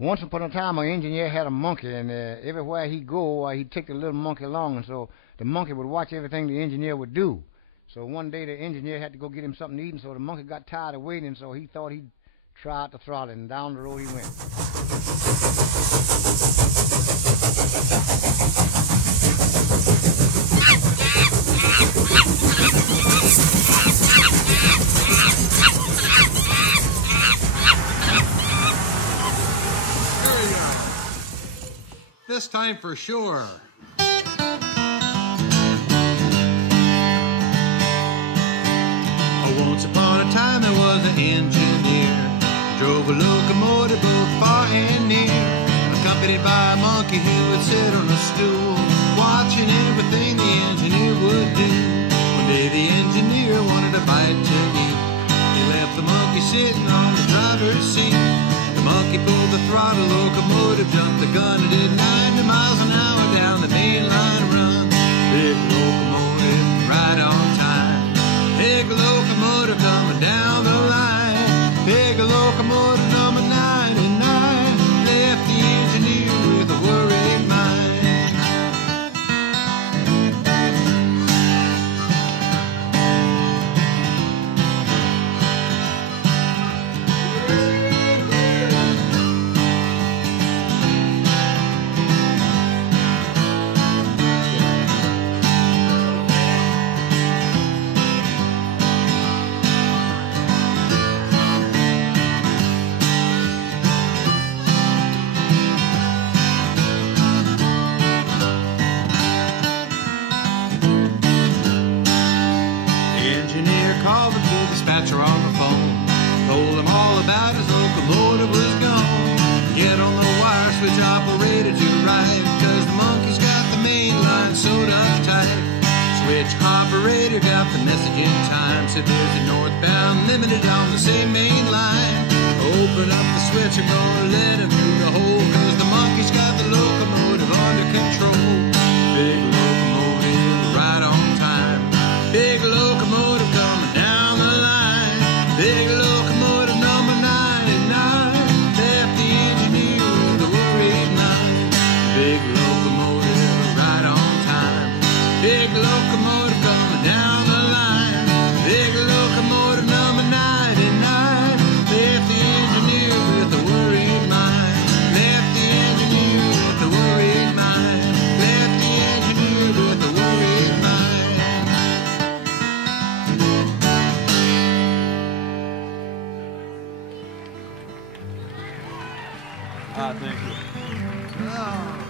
Once upon a time, an engineer had a monkey, and everywhere he go, he'd take the little monkey along, and so the monkey would watch everything the engineer would do. So one day the engineer had to go get him something to eat, and so the monkey got tired of waiting, so he thought he'd try out the throttle, and down the road he went. There you go. This time for sure. Once upon a time there was an engineer, drove a locomotive both far and near, accompanied by a monkey who would sit on a stool, watching everything the engineer would do. One day the engineer wanted a bite to eat. He left the monkey sitting on the driver's seat. The monkey pulled the throttle, locomotive jumped the gun, and did 90 miles an hour down the main line run. Big locomotive, right on time. Big locomotive coming down the line. Big locomotive number 99 left the engineer with a worried mind. Called the big dispatcher on the phone, told him all about his locomotive was gone. Get on the wire, switch operator to the right, cause the monkey's got the main line sewed up tight. Switch operator got the message in time, said there's a northbound limited on the same main line. Open up the switch and gonna let him through the hole, cause the monkey's got the locomotive under control. Big locomotive, right on time. Big locomotive coming down the line. Big locomotive number 99 left the engineer with a worried mind. Big locomotive, right on time. Big locomotive coming down the line. Big locomotive number 99 left the engineer with a worried mind. Left the engineer with a worried mind. Left the engineer with a worried mind. Thank you. Oh.